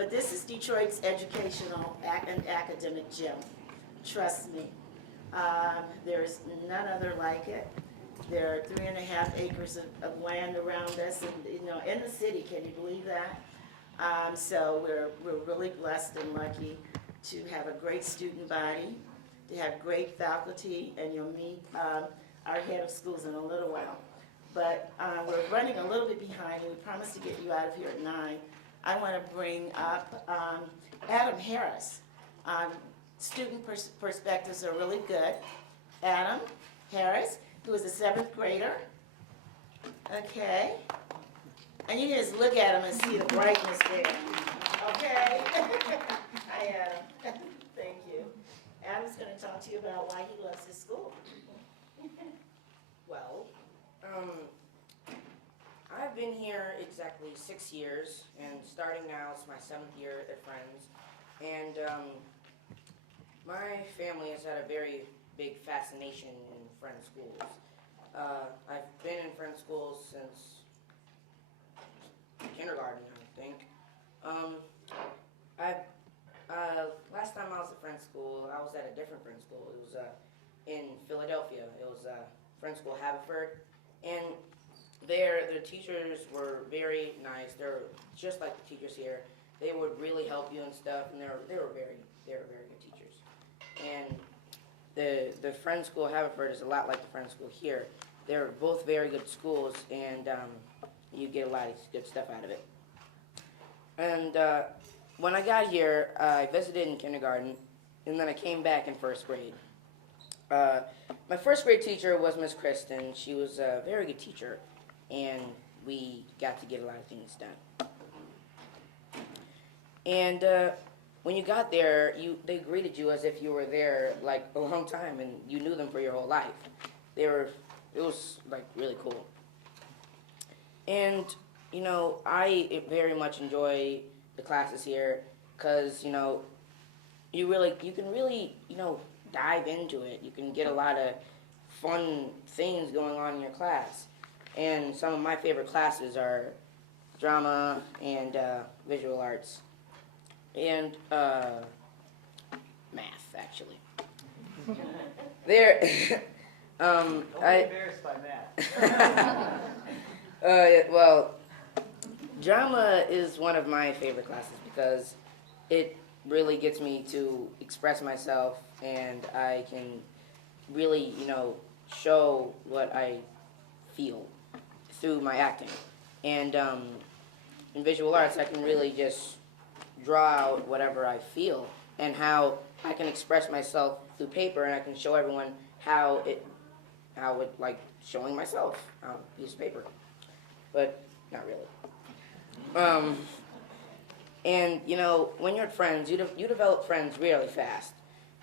But this is Detroit's educational and academic gym. Trust me. There's none other like it. There are 3.5 acres of land around us, and in the city. Can you believe that? So we're really blessed and lucky to have a great student body, to have great faculty, and you'll meet our head of schools in a little while. But we're running a little bit behind, and we promised to get you out of here at 9. I want to bring up Adam Harris. Student perspectives are really good. Adam Harris, who is a 7th grader. Okay. And you can just look at him and see the brightness there. Okay? Hi, Adam. Thank you. Adam's going to talk to you about why he loves his school. Well, I've been here exactly 6 years, and starting now, it's my 7th year at Friends. And my family has had a very big fascination in Friends schools. I've been in Friends schools since kindergarten, I think. Last time I was at Friends school, I was at a different Friends school. It was in Philadelphia. It was Friends school Haverford, and there the teachers were very nice. They're just like the teachers here. They would really help you and stuff, and they were very good teachers. And the Friends school Haverford is a lot like the Friends school here. They're both very good schools, and you get a lot of good stuff out of it. And when I got here, I visited in kindergarten, and then I came back in 1st grade. My 1st grade teacher was Miss Kristen. She was a very good teacher, and we got to get a lot of things done. And when you got there, they greeted you as if you were there like a long time, and you knew them for your whole life. It was like really cool. And I very much enjoy the classes here because you can really dive into it. You can get a lot of fun things going on in your class. And some of my favorite classes are drama and visual arts and math, actually. Don't be embarrassed by math. Well, drama is one of my favorite classes because it really gets me to express myself, and I can really, show what I feel through my acting. And in visual arts, I can really just draw out whatever I feel and how I can express myself through paper, and I can show everyone how it like showing myself on a piece of paper, but not really. And when you're at Friends, you develop friends really fast,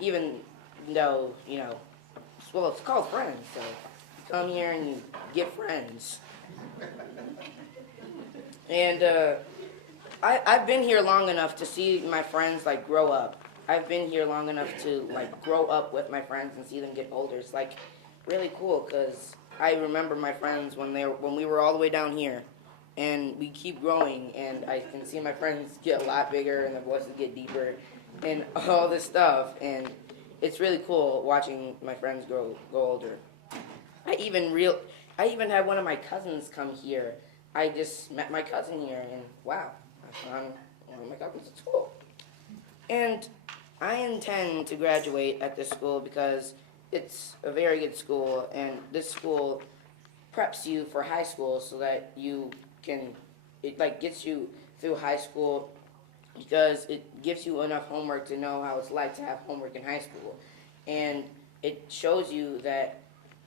even though it's called Friends, so you come here and you get friends. And I've been here long enough to see my friends grow up. I've been here long enough to grow up with my friends and see them get older. It's really cool because I remember my friends when we were all the way down here, and we keep growing, and I can see my friends get a lot bigger and their voices get deeper and all this stuff, and it's really cool watching my friends grow older. I even had one of my cousins come here. I just met my cousin here, and wow, I found one of my cousins at school. And I intend to graduate at this school because it's a very good school, and this school preps you for high school so that it gets you through high school because it gives you enough homework to know how it's like to have homework in high school. And it shows you that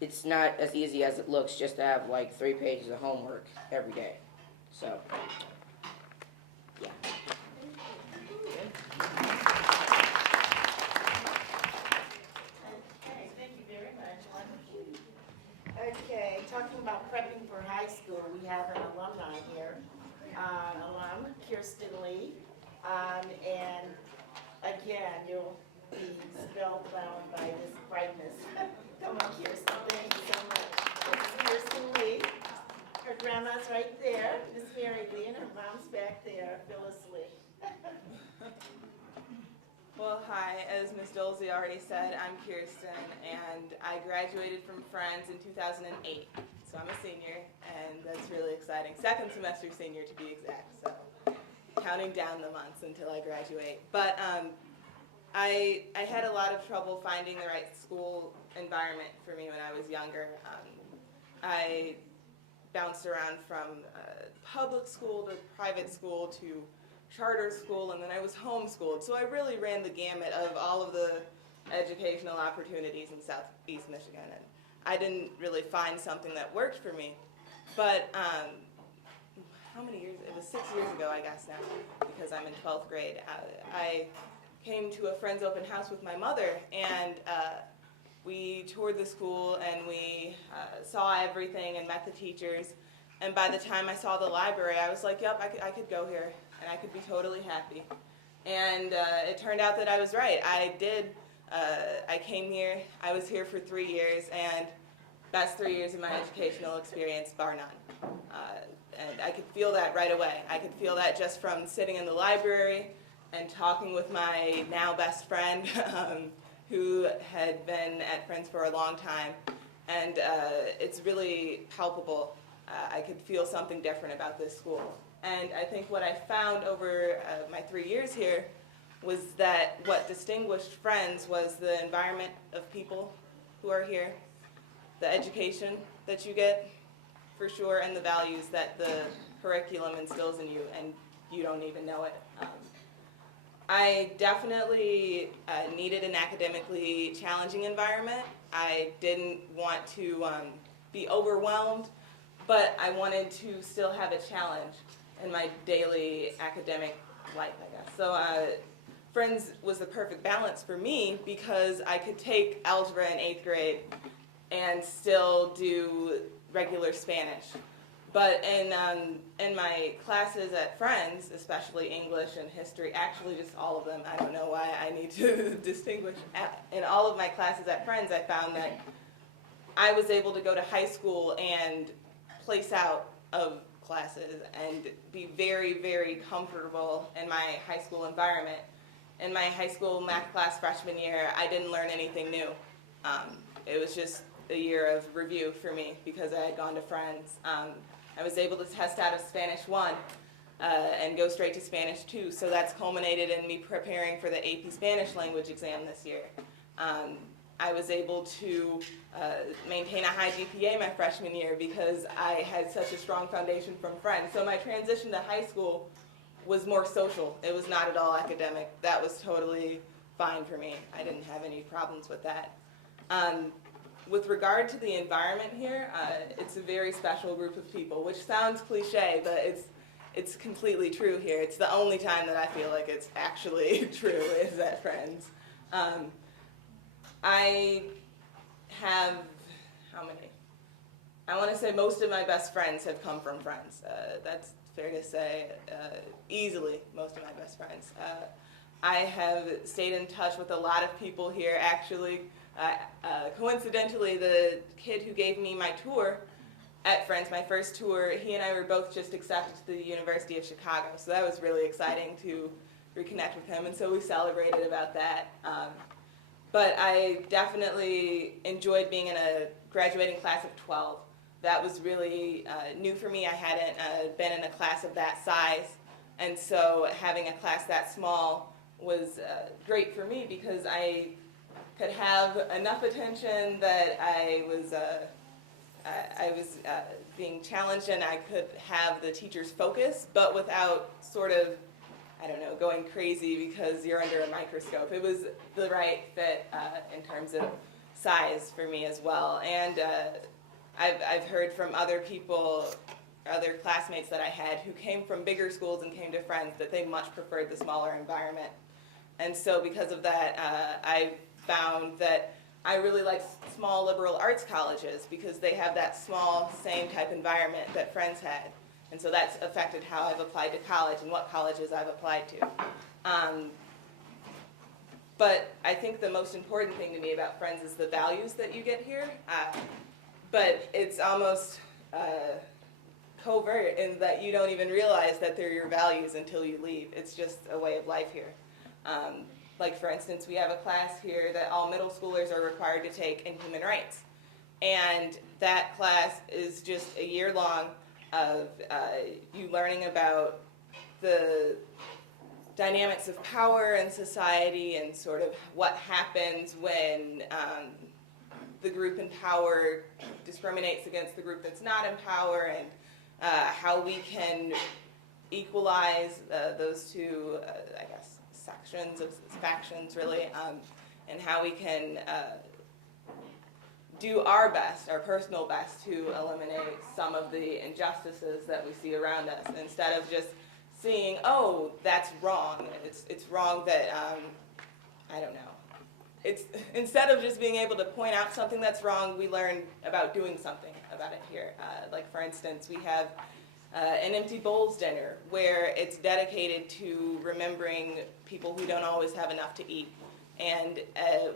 it's not as easy as it looks just to have 3 pages of homework every day. So, yeah. Okay, thank you very much. Okay, talking about prepping for high school, we have an alumni here, alum Kirsten Lee, and again, you'll be spellbound by this brightness. Come on, Kirsten, thank you so much. This is Kirsten Lee. Her grandma's right there, Miss Mary Lee, and her mom's back there, Phyllis Lee. as Ms. Dolzy already said, I'm Kirsten, and I graduated from Friends in 2008. So I'm a senior, and that's really exciting. Second semester senior to be exact, so counting down the months until I graduate. But I had a lot of trouble finding the right school environment for me when I was younger. I bounced around from public school to private school to charter school, and then I was homeschooled. So I really ran the gamut of all of the educational opportunities in Southeast Michigan, and I didn't really find something that worked for me. But how many years? It was 6 years ago, I guess now, because I'm in 12th grade. I came to a friend's open house with my mother, and we toured the school, and we saw everything and met the teachers. And by the time I saw the library, I was like, yep, I could go here, and I could be totally happy. And it turned out that I was right. I came here, I was here for 3 years, and best 3 years of my educational experience, bar none. And I could feel that right away. I could feel that just from sitting in the library and talking with my now best friend, who had been at Friends for a long time. And it's really palpable. I could feel something different about this school. And I think what I found over my 3 years here was that what distinguished Friends was the environment of people who are here, the education that you get, for sure, and the values that the curriculum instills in you, and you don't even know it. I definitely needed an academically challenging environment. I didn't want to be overwhelmed, but I wanted to still have a challenge in my daily academic life, I guess. So Friends was the perfect balance for me because I could take algebra in 8th grade and still do regular Spanish. But in my classes at Friends, especially English and history, actually just all of them, I don't know why I need to distinguish. In all of my classes at Friends, I found that I was able to go to high school and place out of classes and be very, very comfortable in my high school environment. In my high school math class freshman year, I didn't learn anything new. It was just a year of review for me because I had gone to Friends. I was able to test out of Spanish 1 and go straight to Spanish 2, so that's culminated in me preparing for the AP Spanish language exam this year. I was able to maintain a high GPA my freshman year because I had such a strong foundation from Friends. So my transition to high school was more social. It was not at all academic. That was totally fine for me. I didn't have any problems with that. With regard to the environment here, it's a very special group of people, which sounds cliche, but it's completely true here. It's the only time that I feel like it's actually true is at Friends. I have, how many? I want to say most of my best friends have come from Friends. That's fair to say. Easily most of my best friends. I have stayed in touch with a lot of people here, actually. Coincidentally, the kid who gave me my tour at Friends, my first tour, he and I were both just accepted to the University of Chicago, so that was really exciting to reconnect with him, and so we celebrated about that. But I definitely enjoyed being in a graduating class of 12. That was really new for me. I hadn't been in a class of that size, and so having a class that small was great for me because I could have enough attention that I was being challenged and I could have the teacher's focus, but without sort of, I don't know, going crazy because you're under a microscope. It was the right fit in terms of size for me as well. And I've heard from other people, other classmates that I had who came from bigger schools and came to Friends that they much preferred the smaller environment. And so because of that, I found that I really like small liberal arts colleges because they have that small, same type environment that Friends had. And so that's affected how I've applied to college and what colleges I've applied to. But I think the most important thing to me about Friends is the values that you get here. But it's almost covert in that you don't even realize that they're your values until you leave. It's just a way of life here. Like, for instance, we have a class here that all middle schoolers are required to take in human rights. And that class is just a year long of you learning about the dynamics of power in society and sort of what happens when the group in power discriminates against the group that's not in power, and how we can equalize those two, I guess, factions really, and how we can do our best, our personal best, to eliminate some of the injustices that we see around us, instead of just seeing, oh, that's wrong. It's wrong that, I don't know. It's, instead of just being able to point out something that's wrong, we learn about doing something about it here. Like, for instance, we have an Empty Bowls dinner, where it's dedicated to remembering people who don't always have enough to eat. And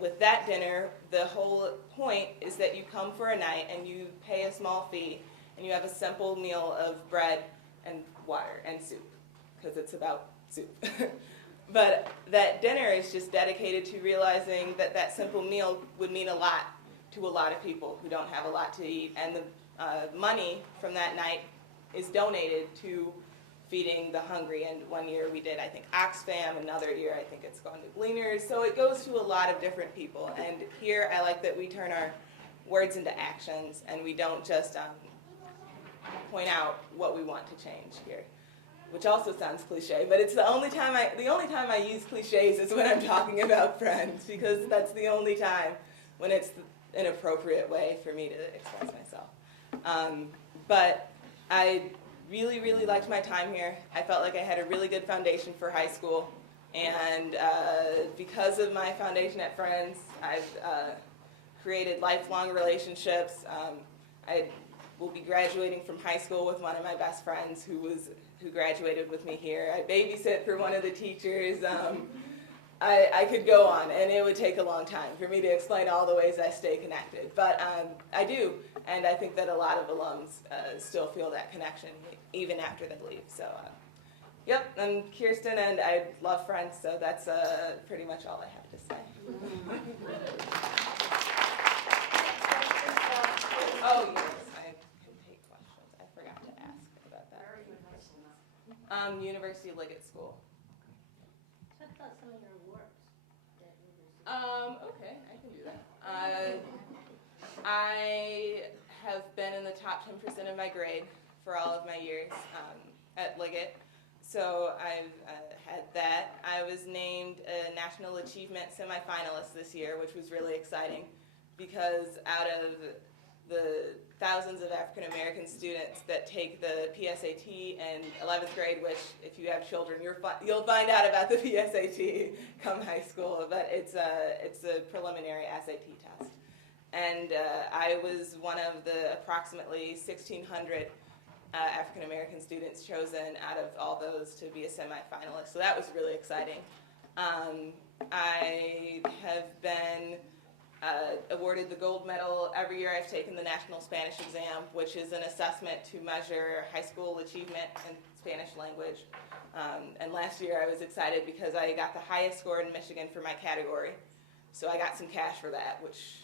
with that dinner, the whole point is that you come for a night and you pay a small fee and you have a simple meal of bread and water and soup, because it's about soup. But that dinner is just dedicated to realizing that that simple meal would mean a lot to a lot of people who don't have a lot to eat. And the money from that night is donated to feeding the hungry. And one year we did, I think, Oxfam. Another year, I think it's gone to Gleaners. So it goes to a lot of different people. And here, I like that we turn our words into actions, and we don't just point out what we want to change here, which also sounds cliche, but it's the only time I use cliches is when I'm talking about Friends, because that's the only time when it's an appropriate way for me to express myself. But I really, really liked my time here. I felt like I had a really good foundation for high school, and because of my foundation at Friends, I've created lifelong relationships. I will be graduating from high school with one of my best friends who graduated with me here. I babysit for one of the teachers. I could go on, and it would take a long time for me to explain all the ways I stay connected. But I do, and I think that a lot of alums still feel that connection even after they leave. So, yep, I'm Kirsten, and I love Friends, so that's pretty much all I have to say. Oh, yes, I can take questions. I forgot to ask about that. University Liggett School. Talk about some of your awards. Okay, I can do that. I have been in the top 10% of my grade for all of my years at Liggett. So I've had that. I was named a National Achievement semifinalist this year, which was really exciting, because out of the thousands of African American students that take the PSAT in 11th grade, which, if you have children, you'll find out about the PSAT come high school, but it's a preliminary SAT test. And I was one of the approximately 1,600 African American students chosen out of all those to be a semifinalist, so that was really exciting. I have been awarded the gold medal every year I've taken the National Spanish Exam, which is an assessment to measure high school achievement in Spanish language. And last year I was excited because I got the highest score in Michigan for my category. So I got some cash for that, which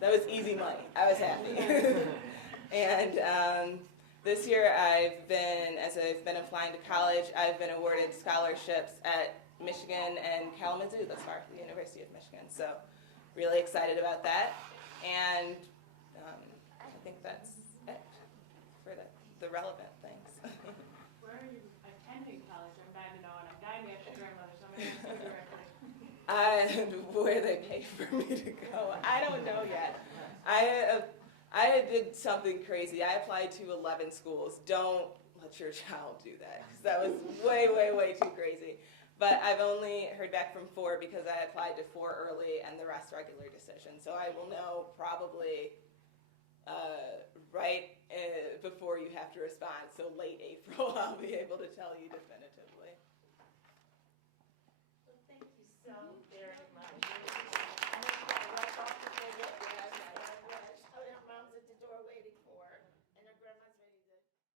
that was easy money. I was happy. And this year as I've been applying to college, I've been awarded scholarships at Michigan and Kalamazoo thus far, the University of Michigan. So really excited about that, and I think that's it for the relevant things. Where are you attending college? I'm dying to know, and I'm dying to ask your grandmother, so I'm going to ask you directly. Where they pay for me to go, I don't know yet. I did something crazy. I applied to 11 schools. Don't let your child do that, because that was way, way, way too crazy. But I've only heard back from 4 because I applied to 4 early and the rest regular decision. So I will know probably right before you have to respond. So late April, I'll be able to tell you definitively. Well, thank you so very much.